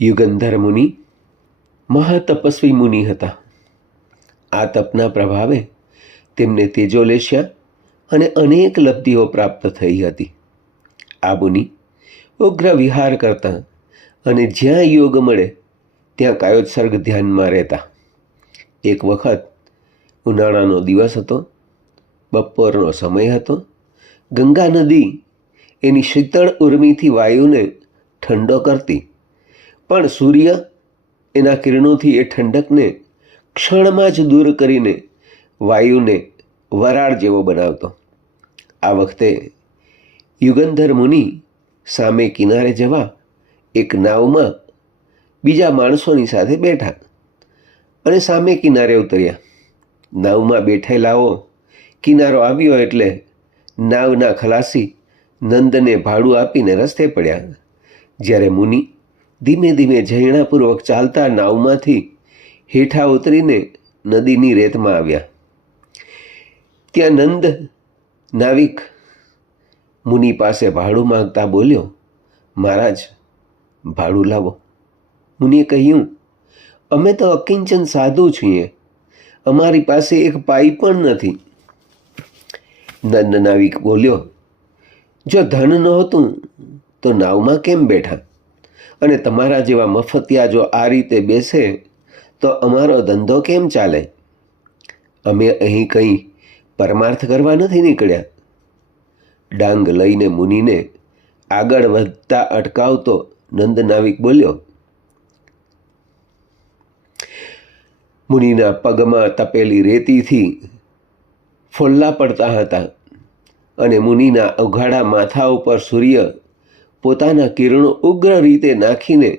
યુગંધર મુનિ મહાતપસ્વી મુનિ હતા. આ તપના પ્રભાવે તેમને તેજોલેશ્યા અને અનેક લબ્ધિઓ પ્રાપ્ત થઈ હતી. આ મુનિ ઉગ્ર વિહાર કરતા અને જ્યાં યોગ મળે ત્યાં કાયોત્સર્ગ ધ્યાનમાં રહેતા. એક વખત ઉનાળાનો દિવસ હતો. બપોરનો સમય હતો. ગંગા નદી એની શીતળ ઉર્મિથી વાયુને ઠંડો કરતી, પણ સૂર્ય એના કિરણોથી એ ઠંડકને ક્ષણમાં જ દૂર કરીને વાયુને વરાળ જેવો બનાવતો. આ વખતે યુગંધર મુનિ સામે કિનારે જવા એક નાવમાં બીજા માણસોની સાથે બેઠા અને સામે કિનારે ઉતર્યા. નાવમાં બેઠેલાઓ કિનારો આવ્યો એટલે નાવના ખલાસી નંદને ભાડું આપીને રસ્તે પડ્યા. જ્યારે મુનિ ધીમે ધીમે ઝીણાપૂર્વક ચાલતા નાવમાંથી હેઠા ઉતરીને નદીની રેતમાં આવ્યા. ત્યાં નંદ નાવિક મુનિ પાસે ભાડું માંગતા બોલ્યો, મહારાજ, ભાડું લાવો. મુનિએ કહ્યું, અમે તો અકિંચન સાધુ છીએ, અમારી પાસે એક પાઈ પણ નથી. નંદ નાવિક બોલ્યો, જો ધન નહોતું તો નાવમાં કેમ બેઠા? અને તમારા જેવા મફતિયા જો આ રીતે બેસે તો અમારો ધંધો કેમ ચાલે? અમે અહીં કંઈ પરમાર્થ કરવા નથી નીકળ્યા. ડાંગ લઈને મુનિને આગળ વધતા અટકાવતો નંદ નાવિક બોલ્યો, મુનિના પગમાં તપેલી રેતીથી ફોલ્લા પડતા હતા અને મુનિના ઉઘાડા માથા ઉપર સૂર્ય પોતાના કિરણો ઉગ્ર રીતે નાખીને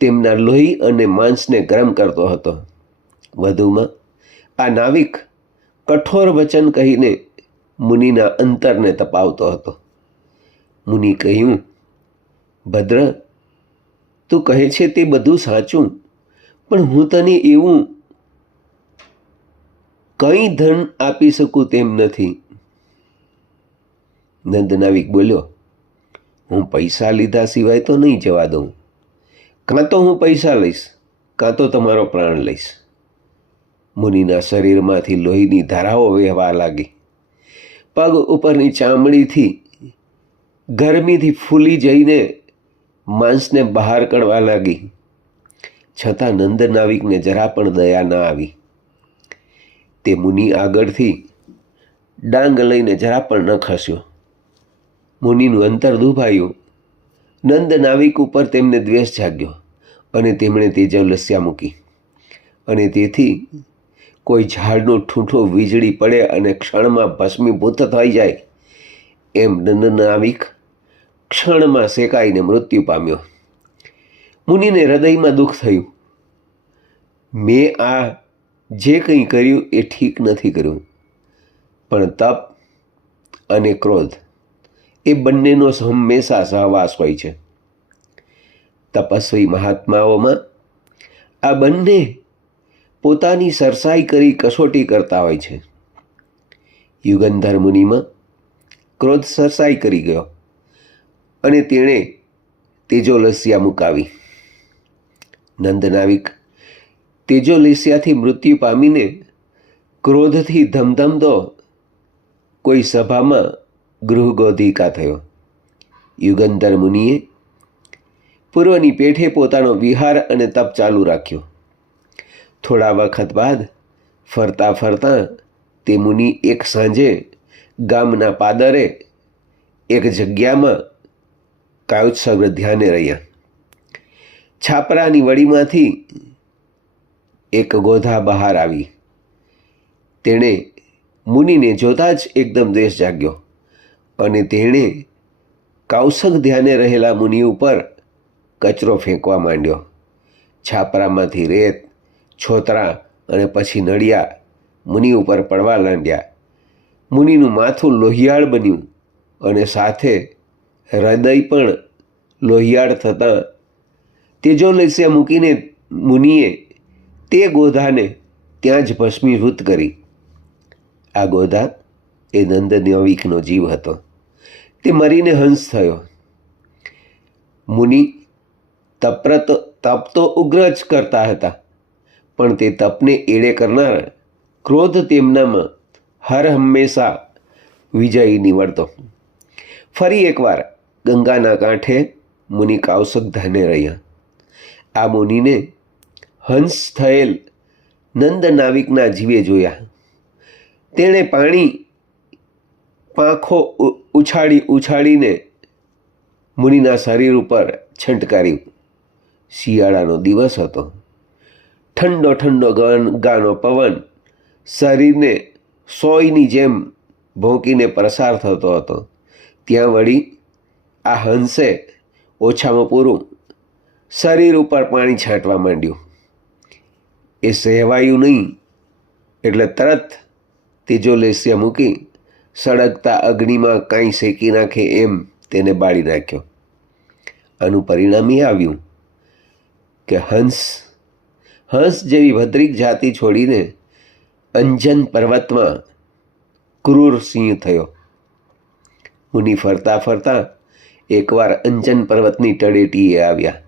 તેમના લોહી અને માંસને ગરમ કરતો હતો. વધુમાં આ નાવિક કઠોર વચન કહીને મુનિના અંતરને તપાવતો હતો. મુનિ કહ્યું, ભદ્ર, તું કહે છે તે બધું સાચું, પણ હું તને એવું કંઈ ધન આપી શકું તેમ નથી. નંદ નાવિક બોલ્યો, હું પૈસા લીધા સિવાય તો નહીં જવા દઉં. કાં તો હું પૈસા લઈશ, કાં તો તમારો પ્રાણ લઈશ. મુનિના શરીરમાંથી લોહીની ધારાઓ વહેવા લાગી. પગ ઉપરની ચામડીથી ગરમીથી ફૂલી જઈને માંસને બહાર કાઢવા લાગી. છતાં નંદ નાવિકને જરા પણ દયા ન આવી. તે મુનિ આગળથી ડાંગ લઈને જરા પણ ન ખસ્યો. મુનિનું અંતર દુભાયું. નંદ નાવિક ઉપર તેમને દ્વેષ જાગ્યો અને તેમણે તેજોલસ્યા મૂકી. અને તેથી કોઈ ઝાડનું ઠૂંઠું વીજળી પડે અને ક્ષણમાં ભસ્મીભૂત થઈ જાય એમ નંદ નાવિક ક્ષણમાં શેકાઈને મૃત્યુ પામ્યો. મુનિને હૃદયમાં દુઃખ થયું. મેં આ જે કંઈ કર્યું એ ઠીક નથી કર્યું, પણ તપ અને ક્રોધ એ બંનેનો હંમેશા સહવાસ હોય છે. તપસ્વી મહાત્માઓમાં આ બંને પોતાની સરસાઈ કરી કસોટી કરતા હોય છે. યુગંધર મુનિમાં ક્રોધ સરસાઈ કરી ગયો અને તેણે તેજોલસ્યા મુકાવી. નંદ નાવિક તેજોલસ્યાથી મૃત્યુ પામીને ક્રોધથી ધમધમતો કોઈ સભામાં ગૃહગોધિકા થયો. યુગંધર મુનિએ પૂર્વની પેઠે પોતાનો વિહાર અને તપ ચાલુ રાખ્યો. થોડા વખત બાદ ફરતા ફરતા તે મુનિ એક સાંજે ગામના પાદરે એક જગ્યામાં કાયોત્સર્ગ ધ્યાને રહ્યા. છાપરાની વડીમાંથી એક ગોધા બહાર આવી. તેણે મુનિને જોતાં જ એકદમ દ્વેષ જાગ્યો અને તેણે કાયોત્સર્ગ ધ્યાને રહેલા મુનિ ઉપર કચરો ફેંકવા માંડ્યો. છાપરામાંથી રેત, છોતરા અને પછી નળિયા મુનિ ઉપર પડવા લાગ્યા. મુનિનું માથું લોહિયાળ બન્યું અને સાથે હૃદય પણ લોહિયાળ થતાં તેજોલસ્યા મૂકીને મુનિએ તે ગોધાને ત્યાં જ ભસ્મીભૂત કરી. આ ગોધા એ નંદ નાવિકનો જીવ હતો. તે મરીને હંસ થયો. મુનિ તપ્રત તપ તો ઉગ્ર જ કરતા હતા, પણ તે તપને એળે કરનાર ક્રોધ તેમનામાં હર હંમેશા વિજયી નીવડતો. ફરી એકવાર ગંગાના કાંઠે મુનિ કાઉસક ધાને રહ્યા. આ મુનિને હંસ થયેલ નંદ નાવિકના જીવે જોયા. તેણે પાણી પાંખો ઉછાળીને મુનિના શરીર ઉપર છંટકાર્યું. શિયાળાનો દિવસ હતો. ઠંડો ઠંડો ગંગાનો પવન શરીરને સોયની જેમ ભોંકીને પસાર થતો હતો. ત્યાં વળી આ હંસે ઓછામાં પૂરું શરીર ઉપર પાણી છાંટવા માંડ્યું. એ સહેવાયું નહીં એટલે તરત તેજોલેસ્ય મૂકી સળગતા અગ્નિમાં કાંઈ શેકી નાખે એમ તેને બાળી નાખ્યો. આનું પરિણામ એ આવ્યું કે હંસ જેવી ભદ્રિક જાતિ છોડીને અંજન પર્વતમાં ક્રૂર સિંહ થયો. મુનિ ફરતા ફરતા એકવાર અંજન પર્વતની તળેટીએ આવ્યા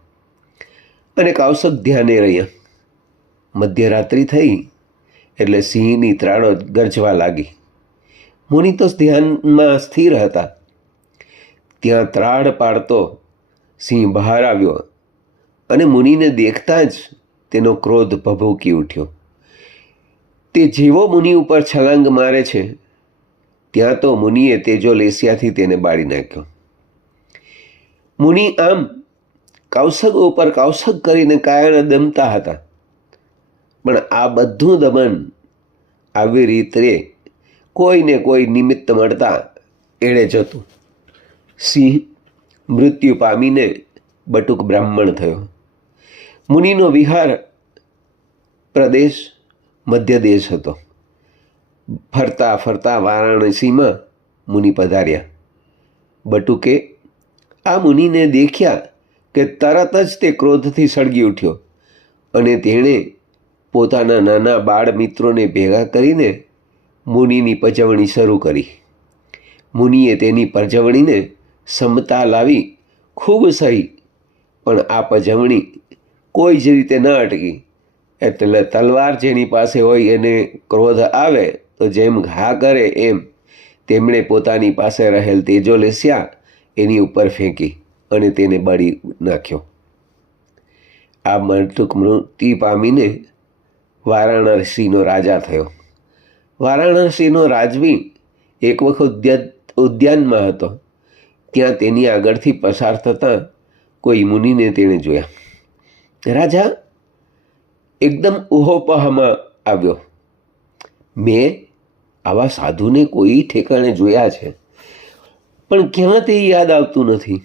અને કાઉસક ધ્યાને રહ્યા. મધ્યરાત્રિ થઈ એટલે સિંહની ત્રાળો ગરજવા લાગી. મુનિ તો ધ્યાનમાં સ્થિર હતા. ત્યાં ત્રાડ પાડતો સિંહ બહાર આવ્યો અને મુનિને દેખતા જ તેનો ક્રોધ ભભૂકી ઉઠ્યો. તે જેવો મુનિ ઉપર છલાંગ મારે છે ત્યાં તો મુનિએ તેજોલેસ્યાથી તેને બાળી નાખ્યો. મુનિ આમ કાઉસક ઉપર કાઉસક કરીને કાયાને દમતા હતા, પણ આ બધું દમન આવી રીતે કોઈને કોઈ નિમિત્ત મળતા એળે જતું. સિંહ મૃત્યુ પામીને બટુક બ્રાહ્મણ થયો. મુનિનો વિહાર પ્રદેશ મધ્ય દેશ હતો. ફરતા ફરતા વારાણસીમાં મુનિ પધાર્યા. બટુકે આ મુનિને દેખ્યા કે તરત જ તે ક્રોધથી સળગી ઉઠ્યો અને તેણે પોતાના નાના બાળ મિત્રોને ભેગા કરીને મુનિની પજવણી શરૂ કરી. મુનિએ તેની પજવણીને સમતા લાવી ખૂબ સહી, પણ આ પજવણી કોઈ જ રીતે ન અટકી. એટલે તલવાર જેની પાસે હોય એને ક્રોધ આવે તો જેમ ઘા કરે એમ તેમણે પોતાની પાસે રહેલ તેજોલેસ્યા એની ઉપર ફેંકી અને તેને બાળી નાખ્યો. આ મૃત્યુક મૃત્યુ પામીને વારાણસીનો રાજા થયો. વારાણસીનો રાજવી એક વખત ઉદ્યાનમાં હતો. ત્યાં તેની આગળથી પસાર થતાં કોઈ મુનિને તેણે જોયા. રાજા એકદમ ઉહોપહમાં આવ્યો. મેં આવા સાધુને કોઈ ઠેકાણે જોયા છે, પણ ક્યાં તે યાદ આવતું નથી.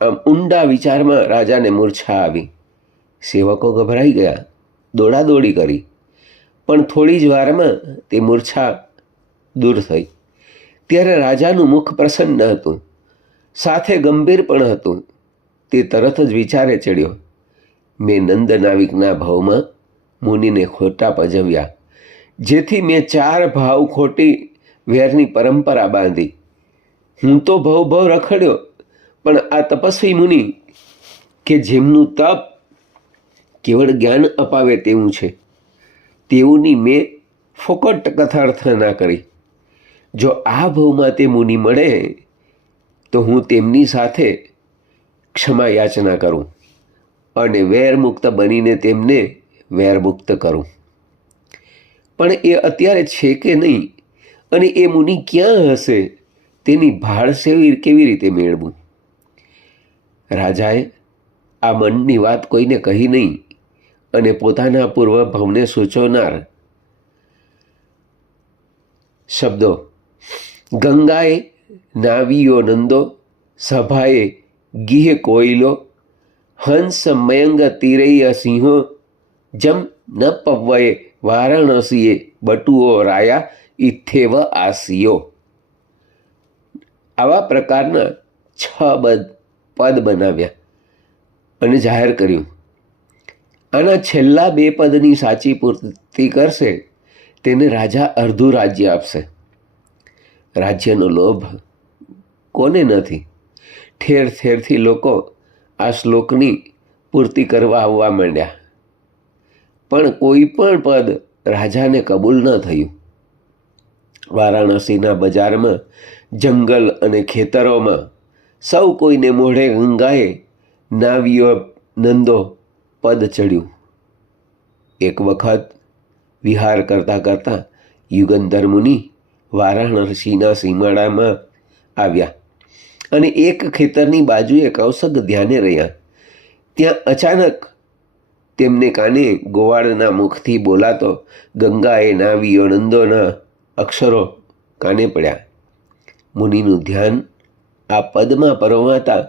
આમ ઊંડા વિચારમાં રાજાને મૂર્છા આવી. સેવકો ગભરાઈ ગયા, દોડાદોડી કરી, પણ થોડી જ વારમાં તે મૂર્છા દૂર થઈ. ત્યારે રાજાનું મુખ પ્રસન્ન હતું, સાથે ગંભીર પણ હતું. તે તરત જ વિચારે ચડ્યો, મેં નંદ નાવિકના ભાવમાં મુનિને ખોટા પજવ્યા, જેથી મેં 4 ભાવ ખોટી વેરની પરંપરા બાંધી. હું તો ભવ રખડ્યો, પણ આ તપસ્વી મુનિ કે જેમનું તપ કેવળ જ્ઞાન અપાવે તેવું છે, તેઓની મેં ફોકટ કથાર્થના કરી. જો આ ભાવમાં તે મુનિ મળે તો હું તેમની સાથે ક્ષમા યાચના કરું અને વેરમુક્ત બનીને તેમને વેરમુક્ત કરું. પણ એ અત્યારે છે કે નહીં અને એ મુનિ ક્યાં હશે તેની ભાળ કેવી રીતે મેળવું? રાજાએ આ મનની વાત કોઈને કહી નહીં અને પોતાના પૂર્વ ભાવને સૂચવનાર શબ્દો ગંગાએ નાવીયો નંદો, સભાએ ગીહ કોયલો, હંસ મયંગ તીરૈય સિંહો, જમ ન પવ્વયે વારાણસીએ બટુઓ રાયા ઇથેવ આસિયો. આવા પ્રકારના 6 પદ બનાવ્યા અને જાહેર કર્યું. આના છેલ્લા 2 પદની સાચી પૂર્તિ કરશે તેને રાજા અર્ધું રાજ્ય આપશે. રાજ્યનો લોભ કોને નથી? ઠેર ઠેરથી લોકો આ શ્લોકની પૂર્તિ કરવા આવવા માંડ્યા, પણ કોઈ પણ પદ રાજાને કબૂલ ન થયું. વારાણસીના બજારમાં, જંગલ અને ખેતરોમાં સૌ કોઈને મોઢે ગંગાએ નાવ્યો નંદો પદ ચડ્યું. એક વખત વિહાર કરતાં કરતાં યુગંધર મુનિ વારાણસીના સીમાડામાં આવ્યા અને એક ખેતરની બાજુએ કૌશક ધ્યાને રહ્યા. ત્યાં અચાનક તેમને કાને ગોવાળના મુખથી બોલાતો ગંગાએ નાવ્યો નંદોના અક્ષરો કાને પડ્યા. મુનિનું ધ્યાન આ પદમાં પરોવાતા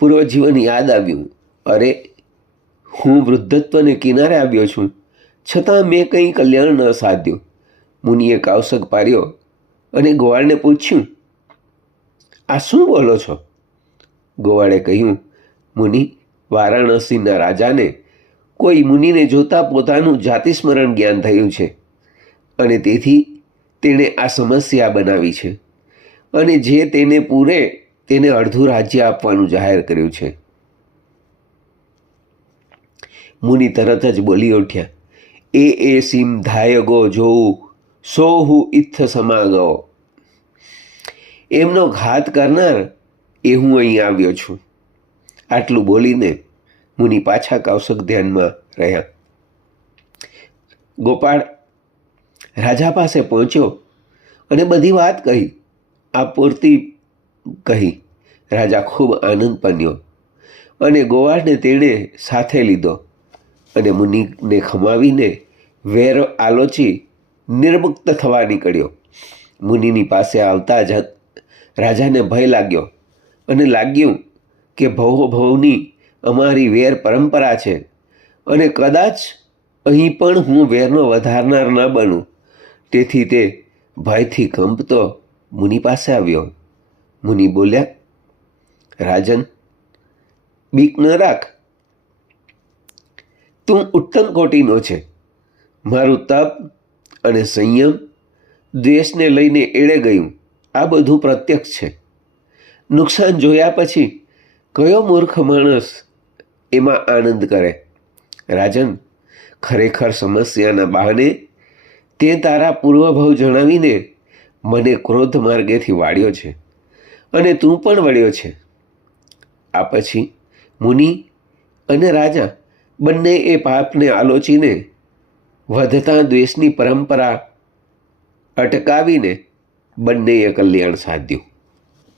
પૂર્વજીવન યાદ આવ્યું. અરે, હું વૃદ્ધત્વને કિનારે આવ્યો છું, છતાં મેં કંઈ કલ્યાણ ન સાધ્યું. મુનિએ કૌશક પાર્યો અને ગોવાળને પૂછ્યું, આ શું બોલો છો? ગોવાળે કહ્યું, મુનિ, વારાણસીના રાજાને કોઈ મુનિને જોતા પોતાનું જાતિસ્મરણ જ્ઞાન થયું છે અને તેથી તેણે આ સમસ્યા બનાવી છે અને જે તેને પૂરે તેને અડધું રાજ્ય આપવાનું જાહેર કર્યું છે. મુનિ તરત જ બોલી ઉઠ્યા, એ સીમ ધાયગો જોઉં સોહુ ઇત્થ સમાગો. એમનો ઘાત કરનાર એ હું અહીં આવ્યો છું. આટલું બોલીને મુનિ પાછા કૌશક ધ્યાનમાં રહ્યા. ગોપાળ રાજા પાસે પહોંચ્યો અને બધી વાત કહી. આ પૂર્તિ કહી રાજા ખૂબ આનંદ પામ્યો અને ગોવાળને તેણે સાથે લીધો અને મુનિને ખમાવીને વેર આલોચી નિર્મુક્ત થવા નીકળ્યો. મુનિની પાસે આવતા જ રાજાને ભય લાગ્યો અને લાગ્યું કે ભવની અમારી વેર પરંપરા છે અને કદાચ અહીં પણ હું વેરનો વધારનાર ન બનું. તેથી તે ભયથી કંપતો મુનિ પાસે આવ્યો. મુનિ બોલ્યા, રાજન, બીક ન રાખ, તું ઉત્તમ કોટીનો છે. મારું તપ અને સંયમ દ્વેષને લઈને એળે ગયું, આ બધું પ્રત્યક્ષ છે. નુકસાન જોયા પછી કયો મૂર્ખ માણસ એમાં આનંદ કરે? રાજન, ખરેખર સમસ્યાના બહાને તે તારા પૂર્વભાવ જણાવીને મને ક્રોધ માર્ગેથી વાળ્યો છે અને તું પણ વળ્યો છે. આ પછી મુનિ અને રાજા બંને એ પાપને આલોચીને વધતા દ્વેષની પરંપરા અટકાવીને બંનેએ કલ્યાણ સાધ્યું.